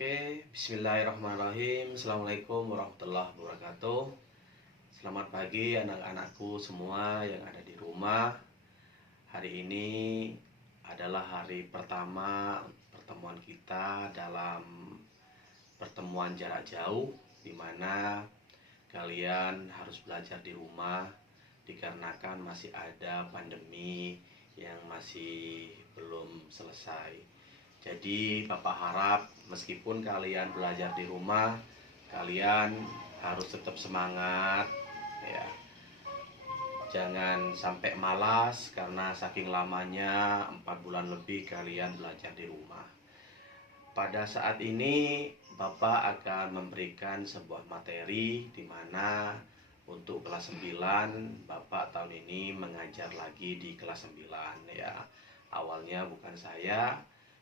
Oke, bismillahirrahmanirrahim. Assalamualaikum warahmatullahi wabarakatuh. Selamat pagi anak-anakku semua yang ada di rumah. Hari ini adalah hari pertama pertemuan kita dalam pertemuan jarak jauh, di mana kalian harus belajar di rumah dikarenakan masih ada pandemi yang masih belum selesai. Jadi Bapak harap meskipun kalian belajar di rumah, kalian harus tetap semangat ya. Jangan sampai malas karena saking lamanya 4 bulan lebih kalian belajar di rumah. Pada saat ini Bapak akan memberikan sebuah materi di mana untuk kelas 9 Bapak tahun ini mengajar lagi di kelas 9 ya. Awalnya bukan saya,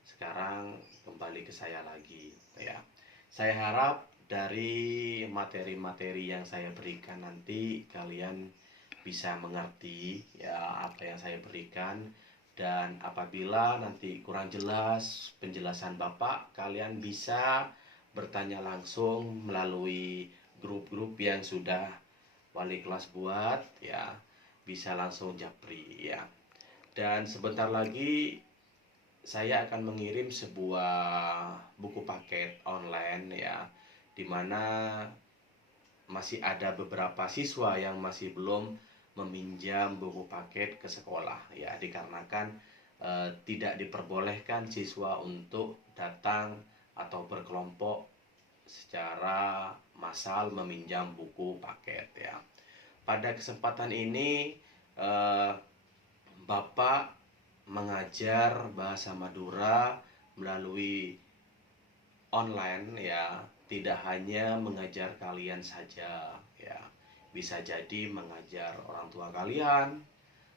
sekarang kembali ke saya lagi ya. Saya harap dari materi-materi yang saya berikan nanti kalian bisa mengerti ya apa yang saya berikan, dan apabila nanti kurang jelas penjelasan Bapak, kalian bisa bertanya langsung melalui grup-grup yang sudah wali kelas buat ya, bisa langsung japri ya. Dan sebentar lagi saya akan mengirim sebuah buku paket online ya, dimana masih ada beberapa siswa yang masih belum meminjam buku paket ke sekolah ya, dikarenakan tidak diperbolehkan siswa untuk datang atau berkelompok secara massal meminjam buku paket ya. Pada kesempatan ini Bapak mengajar bahasa Madura melalui online ya, tidak hanya mengajar kalian saja ya, bisa jadi mengajar orang tua kalian,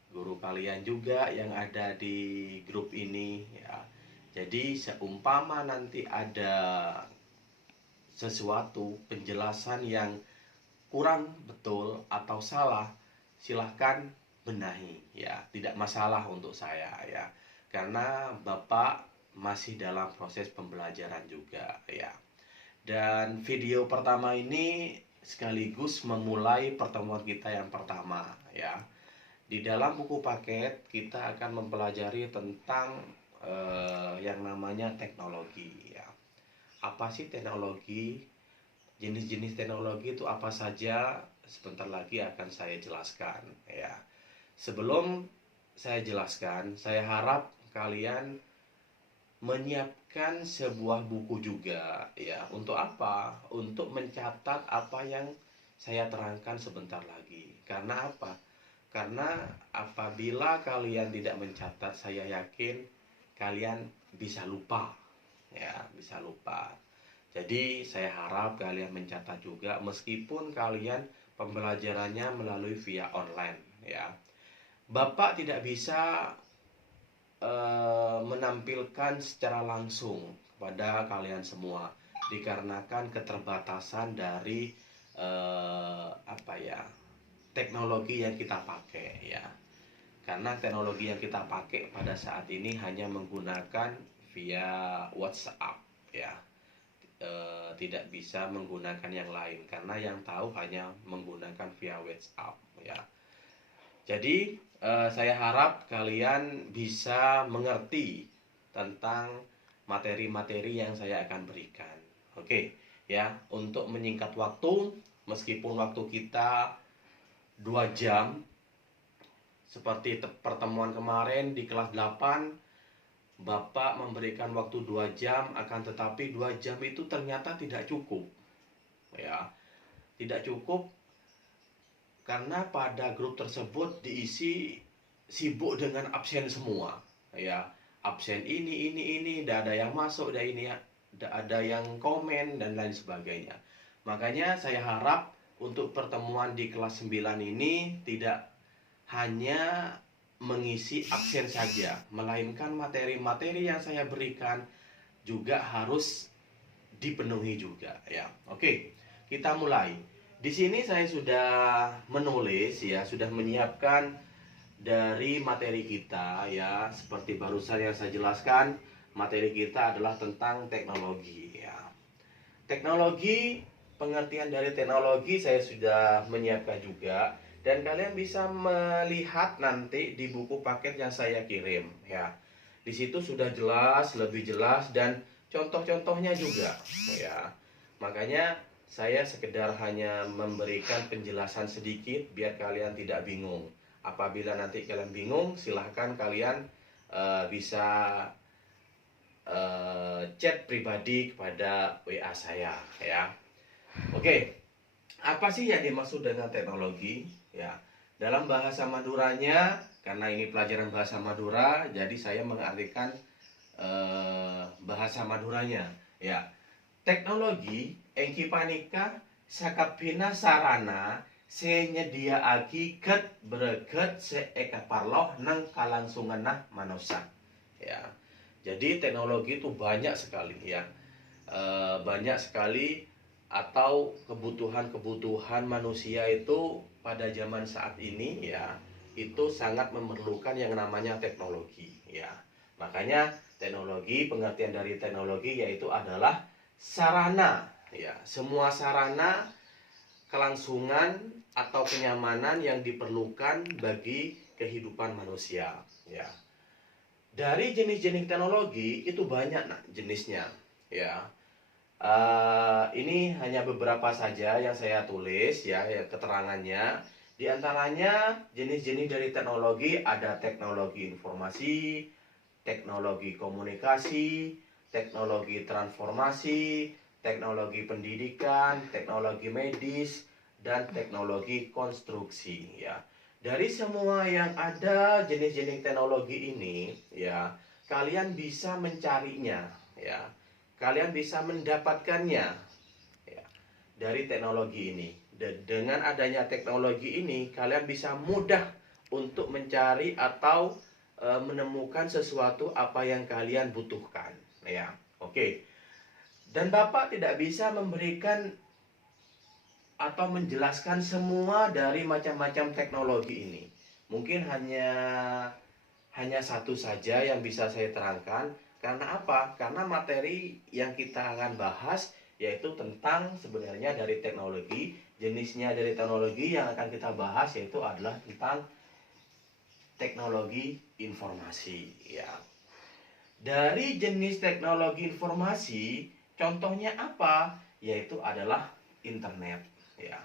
guru kalian juga yang ada di grup ini ya. Jadi seumpama nanti ada sesuatu penjelasan yang kurang betul atau salah, silahkan benahi ya, tidak masalah untuk saya ya, karena Bapak masih dalam proses pembelajaran juga ya. Dan video pertama ini sekaligus memulai pertemuan kita yang pertama ya. Di dalam buku paket kita akan mempelajari tentang yang namanya teknologi ya. Apa sih teknologi? Jenis-jenis teknologi itu apa saja? Sebentar lagi akan saya jelaskan ya. Sebelum saya jelaskan, saya harap kalian menyiapkan sebuah buku juga ya. Untuk apa? Untuk mencatat apa yang saya terangkan sebentar lagi. Karena apa? Karena apabila kalian tidak mencatat, saya yakin kalian bisa lupa ya, bisa lupa. Jadi saya harap kalian mencatat juga, meskipun kalian pembelajarannya melalui via online ya. Bapak tidak bisa menampilkan secara langsung kepada kalian semua dikarenakan keterbatasan dari teknologi yang kita pakai ya. Karena teknologi yang kita pakai pada saat ini hanya menggunakan via WhatsApp ya. Tidak bisa menggunakan yang lain, karena yang tahu hanya menggunakan via WhatsApp ya. Jadi saya harap kalian bisa mengerti tentang materi-materi yang saya akan berikan. Oke ya, untuk menyingkat waktu, meskipun waktu kita 2 jam seperti pertemuan kemarin di kelas 8, Bapak memberikan waktu 2 jam, akan tetapi 2 jam itu ternyata tidak cukup ya. Tidak cukup karena pada grup tersebut diisi sibuk dengan absen semua ya. Absen ini, tidak ada yang masuk, tidak ada yang komen dan lain sebagainya. Makanya saya harap untuk pertemuan di kelas 9 ini tidak hanya mengisi absen saja, melainkan materi-materi yang saya berikan juga harus dipenuhi juga ya. Oke, kita mulai. Di sini saya sudah menulis ya, sudah menyiapkan dari materi kita ya, seperti barusan yang saya jelaskan materi kita adalah tentang teknologi ya. Teknologi, pengertian dari teknologi saya sudah menyiapkan juga, dan kalian bisa melihat nanti di buku paket yang saya kirim ya. Di situ sudah jelas, lebih jelas, dan contoh-contohnya juga ya. Makanya saya sekedar hanya memberikan penjelasan sedikit biar kalian tidak bingung. Apabila nanti kalian bingung, silahkan kalian bisa chat pribadi kepada WA saya ya. Oke, apa sih yang dimaksud dengan teknologi ya? Dalam bahasa Maduranya, karena ini pelajaran bahasa Madura, jadi saya mengartikan bahasa Maduranya ya. Teknologi engki panika sakabehna sarana senyediaake ket breget seeka parloh nang kalangsungenah manusia ya. Jadi teknologi itu banyak sekali ya, banyak sekali, atau kebutuhan-kebutuhan manusia itu pada zaman saat ini ya, itu sangat memerlukan yang namanya teknologi ya. Makanya teknologi, pengertian dari teknologi yaitu adalah sarana ya, semua sarana kelangsungan atau kenyamanan yang diperlukan bagi kehidupan manusia ya. Dari jenis-jenis teknologi itu banyak jenisnya ya. Ini hanya beberapa saja yang saya tulis ya, keterangannya. Di antaranya jenis-jenis dari teknologi ada teknologi informasi, teknologi komunikasi, teknologi transformasi, teknologi pendidikan, teknologi medis, dan teknologi konstruksi ya. Dari semua yang ada jenis-jenis teknologi ini ya, kalian bisa mencarinya ya. Kalian bisa mendapatkannya ya, dari teknologi ini. Dengan adanya teknologi ini, kalian bisa mudah untuk mencari atau menemukan sesuatu apa yang kalian butuhkan ya. Oke. Dan Bapak tidak bisa memberikan atau menjelaskan semua dari macam-macam teknologi ini. Mungkin hanya satu saja yang bisa saya terangkan. Karena apa? Karena materi yang kita akan bahas yaitu tentang sebenarnya dari teknologi. Jenisnya dari teknologi yang akan kita bahas yaitu adalah tentang teknologi informasi ya. Dari jenis teknologi informasi, contohnya apa? Yaitu adalah internet ya.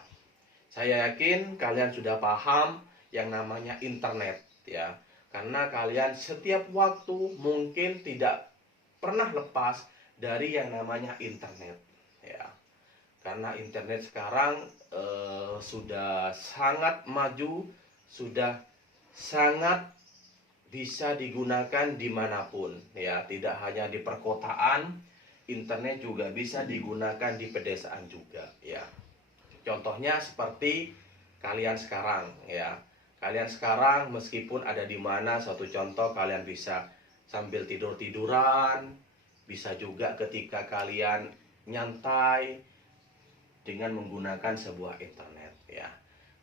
Saya yakin kalian sudah paham yang namanya internet ya. Karena kalian setiap waktu mungkin tidak pernah lepas dari yang namanya internet ya. Karena internet sekarang sudah sangat maju, sudah sangat bisa digunakan dimanapun ya. Tidak hanya di perkotaan, internet juga bisa digunakan di pedesaan juga ya. Contohnya seperti kalian sekarang ya. Kalian sekarang meskipun ada di mana, suatu contoh kalian bisa sambil tidur-tiduran, bisa juga ketika kalian nyantai dengan menggunakan sebuah internet ya.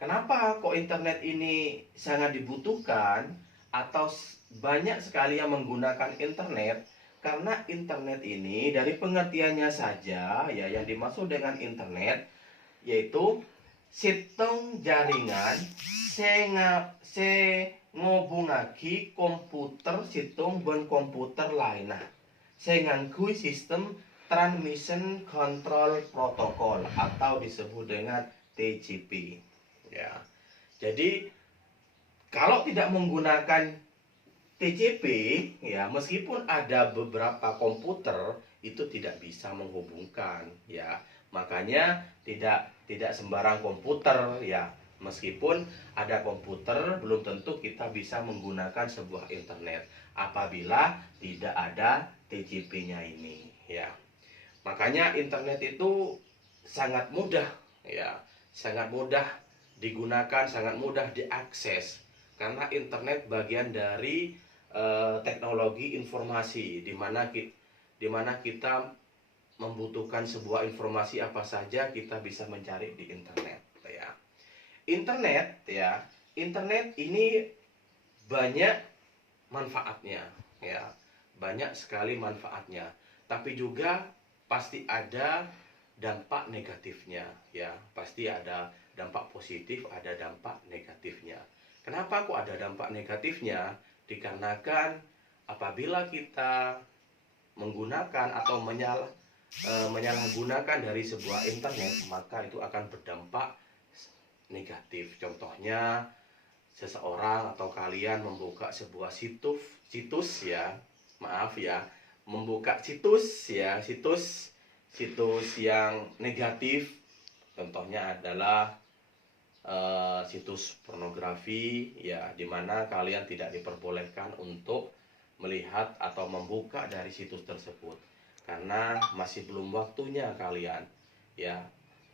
Kenapa kok internet ini sangat dibutuhkan atau banyak sekali yang menggunakan internet? Karena internet ini dari pengertiannya saja ya, yang dimaksud dengan internet yaitu sistem jaringan ngobungake komputer sistem dan komputer lainnya nganggo sistem transmission control protocol atau disebut dengan TCP ya. Jadi kalau tidak menggunakan TCP ya, meskipun ada beberapa komputer itu tidak bisa menghubungkan ya. Makanya tidak sembarang komputer ya. Meskipun ada komputer, belum tentu kita bisa menggunakan sebuah internet apabila tidak ada TCP-nya ini ya. Makanya internet itu sangat mudah ya, sangat mudah digunakan, sangat mudah diakses. Karena internet bagian dari teknologi informasi, di mana kita membutuhkan sebuah informasi apa saja kita bisa mencari di internet ya. Internet ini banyak manfaatnya ya. banyak sekali manfaatnya, tapi juga pasti ada dampak negatifnya ya. Pasti ada dampak positif, ada dampak negatifnya. Kenapa kok ada dampak negatifnya? Dikarenakan apabila kita menggunakan atau menyalahgunakan dari sebuah internet, maka itu akan berdampak negatif. Contohnya, seseorang atau kalian membuka sebuah situs ya, maaf ya, membuka situs yang negatif. Contohnya adalah situs pornografi ya, dimana kalian tidak diperbolehkan untuk melihat atau membuka dari situs tersebut, karena masih belum waktunya kalian ya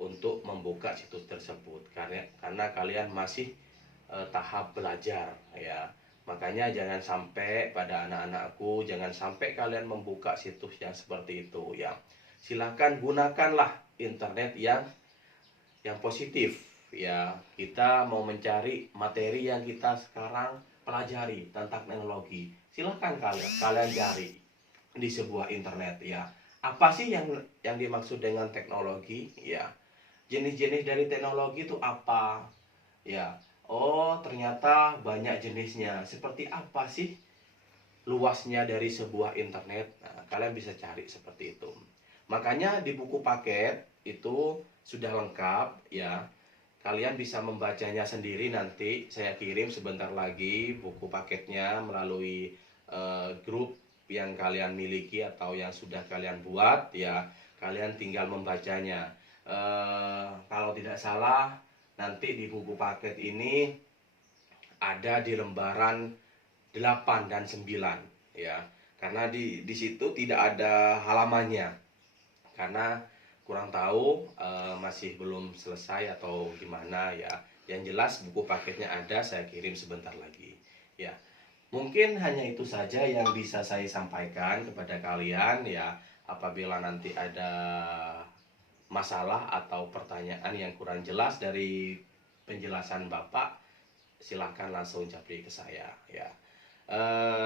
untuk membuka situs tersebut, karena kalian masih tahap belajar ya. Makanya jangan sampai, pada anak-anakku, jangan sampai kalian membuka situs yang seperti itu ya. Silakan gunakanlah internet yang positif ya. Kita mau mencari materi yang kita sekarang pelajari tentang teknologi, silahkan kalian cari di sebuah internet ya. Apa sih yang dimaksud dengan teknologi ya? Jenis-jenis dari teknologi itu apa ya? Oh, ternyata banyak jenisnya. Seperti apa sih luasnya dari sebuah internet? Nah, kalian bisa cari seperti itu. Makanya di buku paket itu sudah lengkap ya. Kalian bisa membacanya sendiri, nanti saya kirim sebentar lagi buku paketnya melalui grup yang kalian miliki atau yang sudah kalian buat ya. Kalian tinggal membacanya. Kalau tidak salah, nanti di buku paket ini ada di lembaran 8 dan 9 ya. Karena di situ tidak ada halamannya. Karena kurang tahu, masih belum selesai atau gimana ya. Yang jelas buku paketnya ada, saya kirim sebentar lagi ya. Mungkin hanya itu saja yang bisa saya sampaikan kepada kalian ya. Apabila nanti ada masalah atau pertanyaan yang kurang jelas dari penjelasan Bapak, silahkan langsung japri ke saya ya.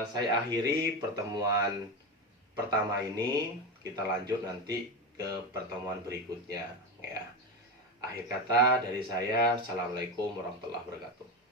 Saya akhiri pertemuan pertama ini, kita lanjut nanti ke pertemuan berikutnya ya. Akhir kata dari saya, assalamualaikum warahmatullahi wabarakatuh.